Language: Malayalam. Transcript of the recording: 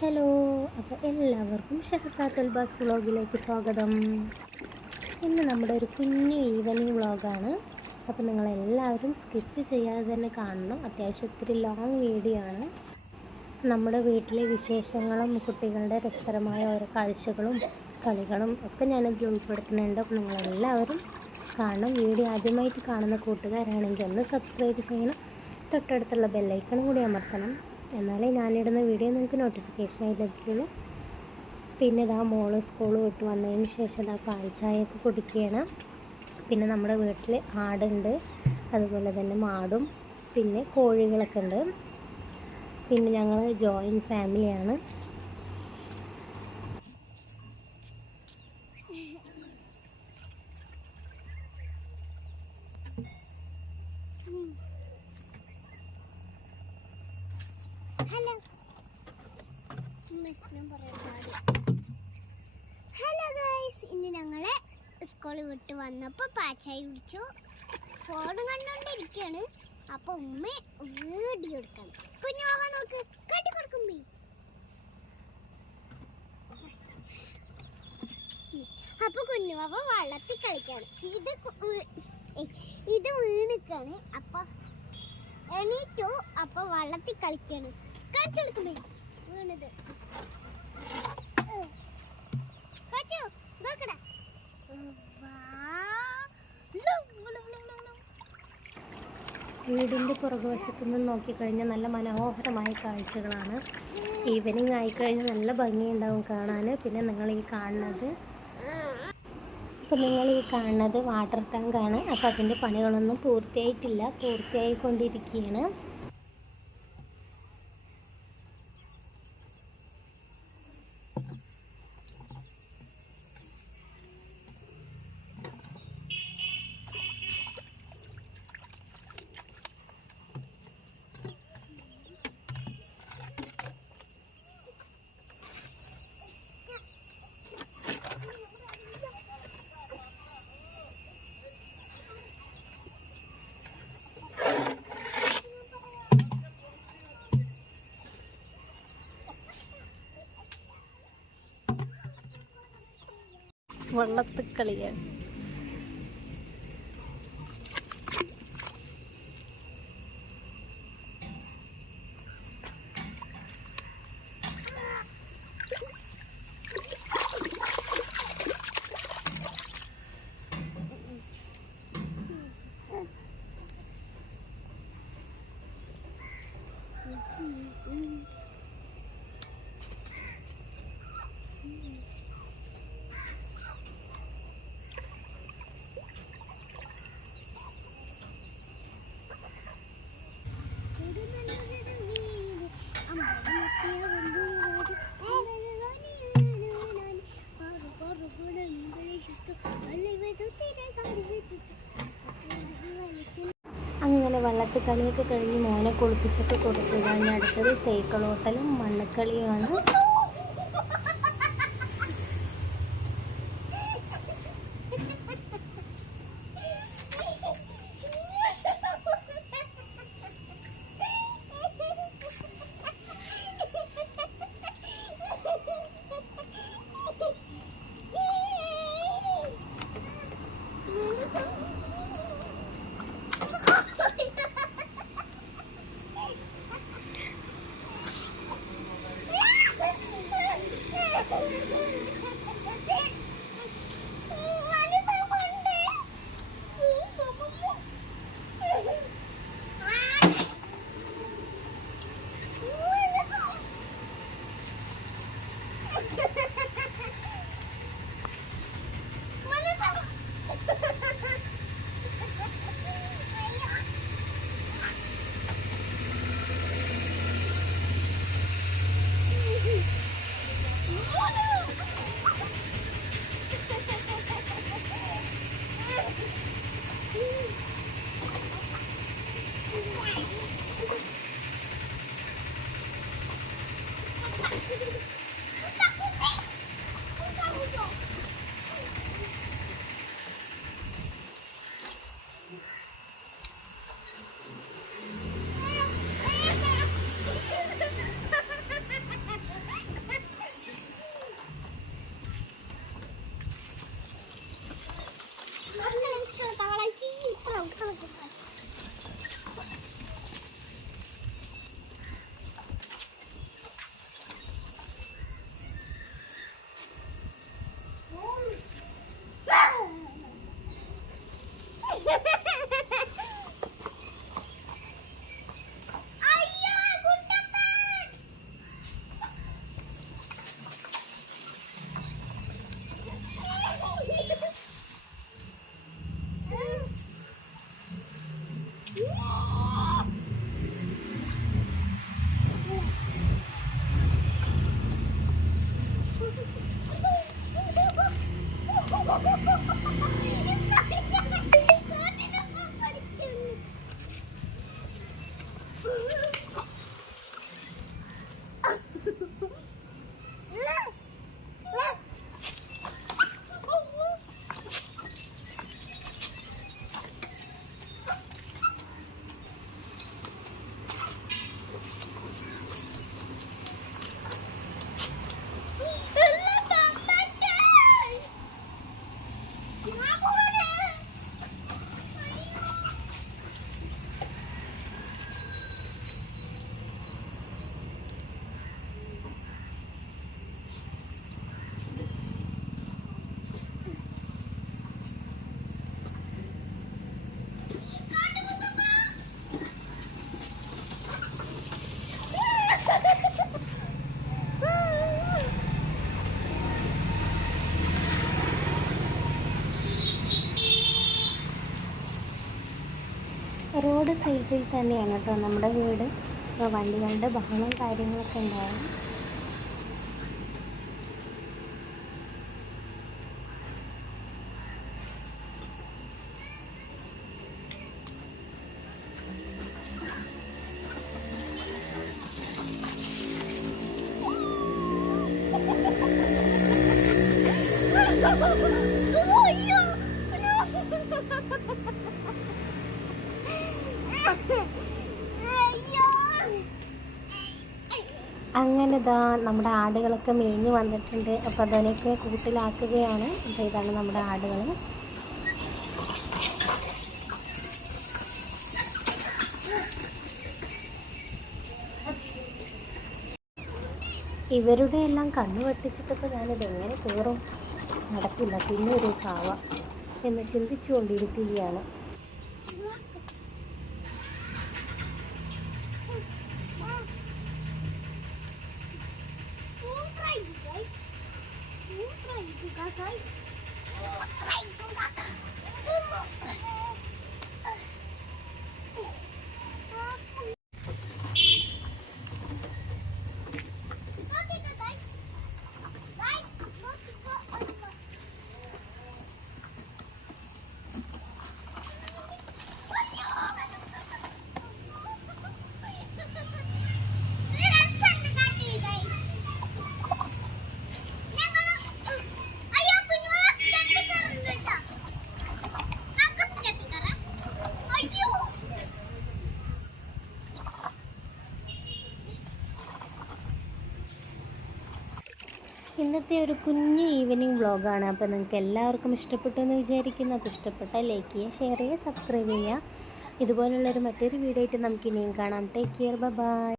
ഹലോ, അപ്പോൾ എല്ലാവർക്കും ഷഹസാത്ത് അൽബാസ് വ്ളോഗിലേക്ക് സ്വാഗതം. ഇന്ന് നമ്മുടെ ഒരു കുഞ്ഞു ഈവനിങ് വ്ളോഗാണ്. അപ്പോൾ നിങ്ങളെല്ലാവരും സ്കിപ്പ് ചെയ്യാതെ തന്നെ കാണണം. അത്യാവശ്യം ഒത്തിരി ലോങ് വീഡിയോ ആണ്. നമ്മുടെ വീട്ടിലെ വിശേഷങ്ങളും കുട്ടികളുടെ രസകരമായ ഓരോ കാഴ്ചകളും കളികളും ഒക്കെ ഞാനിതിൽ ഉൾപ്പെടുത്തുന്നുണ്ട്. അപ്പോൾ നിങ്ങളെല്ലാവരും കാണണം. വീഡിയോ ആദ്യമായിട്ട് കാണുന്ന കൂട്ടുകാരാണെങ്കിൽ ഒന്ന് സബ്സ്ക്രൈബ് ചെയ്യണം. തൊട്ടടുത്തുള്ള ബെല്ലൈക്കണും കൂടി അമർത്തണം. എന്നാലേ ഞാനിടുന്ന വീഡിയോ നിങ്ങൾക്ക് നോട്ടിഫിക്കേഷനായി ലഭിക്കുള്ളൂ. പിന്നെ ഇതാ മോള് സ്കൂൾ വിട്ട് വന്നതിന് ശേഷം ഇതാ പാൽ ചായയൊക്കെ കുടിക്കുകയാണ്. പിന്നെ നമ്മുടെ വീട്ടിൽ ആടുണ്ട്, അതുപോലെ തന്നെ മാടും പിന്നെ കോഴികളൊക്കെ ഉണ്ട്. പിന്നെ ഞങ്ങൾ ജോയിൻറ്റ് ഫാമിലിയാണ്. ഹലോ ഗൈസ്, ഇന്ന് ഞങ്ങള് സ്കൂളിൽ വിട്ട് വന്നപ്പോൾ പാച്ചായി കുടിച്ചു, ഫോൺ കണ്ടോണ്ടിരിക്കുകയാണ്. അപ്പൊ ഉമ്മ വീഡിയോ എടുക്കണം. കുഞ്ഞാവ നോക്ക്, കട്ടിക്കൊടുക്കുമ്പേ. അപ്പൊ കുഞ്ഞാവ വള്ളത്തിൽ കളിക്കാണ്. ഇത് വീണിക്കാണ്. അപ്പൊ എണീറ്റു. അപ്പൊ വള്ളത്തിൽ കളിക്കാണ്. കളിച്ചെടുക്കുമ്പേ വീണത്. വീടിൻ്റെ പുറകുവശത്തു നിന്ന് നോക്കിക്കഴിഞ്ഞാൽ നല്ല മനോഹരമായ കാഴ്ചകളാണ്. ഈവനിങ് ആയിക്കഴിഞ്ഞാൽ നല്ല ഭംഗിയുണ്ടാവും കാണാൻ. പിന്നെ നിങ്ങൾ ഈ കാണുന്നത് വാട്ടർ ടാങ്കാണ്. അപ്പോൾ അതിൻ്റെ പണികളൊന്നും പൂർത്തിയായിട്ടില്ല, പൂർത്തിയായിക്കൊണ്ടിരിക്കുകയാണ്. വള്ളത്തിൽ കളിയാണ്. അങ്ങനെ വള്ളത്തിൽ കളിയൊക്കെ കഴിഞ്ഞ് മോനെ കുളിപ്പിച്ചൊക്കെ കൊടുത്തു. കഴിഞ്ഞ അടുത്തത് സൈക്കിൾ ഓട്ടലും മണ്ണുകളിയുമാണ്. റോഡ് സൈഡിൽ തന്നെയാണ് കേട്ടോ നമ്മുടെ വീട്. അപ്പോൾ വണ്ടികളുടെ ബഹളവും കാര്യങ്ങളൊക്കെ ഉണ്ടാവും. അങ്ങനെ ഇതാ നമ്മുടെ ആടുകളൊക്കെ മേഞ്ഞ് വന്നിട്ടുണ്ട്. അപ്പോൾ അതിനൊക്കെ കൂട്ടിലാക്കുകയാണ്. അപ്പോൾ ഇതാണ് നമ്മുടെ ആടുകൾ. ഇവരുടെ എല്ലാം കണ്ണു വെട്ടിച്ചിട്ടപ്പോൾ ഞാനിത് എങ്ങനെ കയറും, നടക്കില്ല, പിന്നെ ഒരു സാവ എന്ന് ചിന്തിച്ചുകൊണ്ടിരിക്കുകയാണ്. ഇന്നത്തെ ഒരു കുഞ്ഞ് ഈവനിങ് വ്ളോഗാണ്. അപ്പോൾ നിങ്ങൾക്ക് എല്ലാവർക്കും ഇഷ്ടപ്പെട്ടു എന്ന് വിചാരിക്കുന്നു. അപ്പോൾ ഇഷ്ടപ്പെട്ടാൽ ലൈക്ക് ചെയ്യുക, ഷെയർ ചെയ്യുക, സബ്സ്ക്രൈബ് ചെയ്യുക. ഇതുപോലുള്ളൊരു മറ്റൊരു വീഡിയോ ആയിട്ട് നമുക്ക് ഇനിയും കാണാം. Take care, by.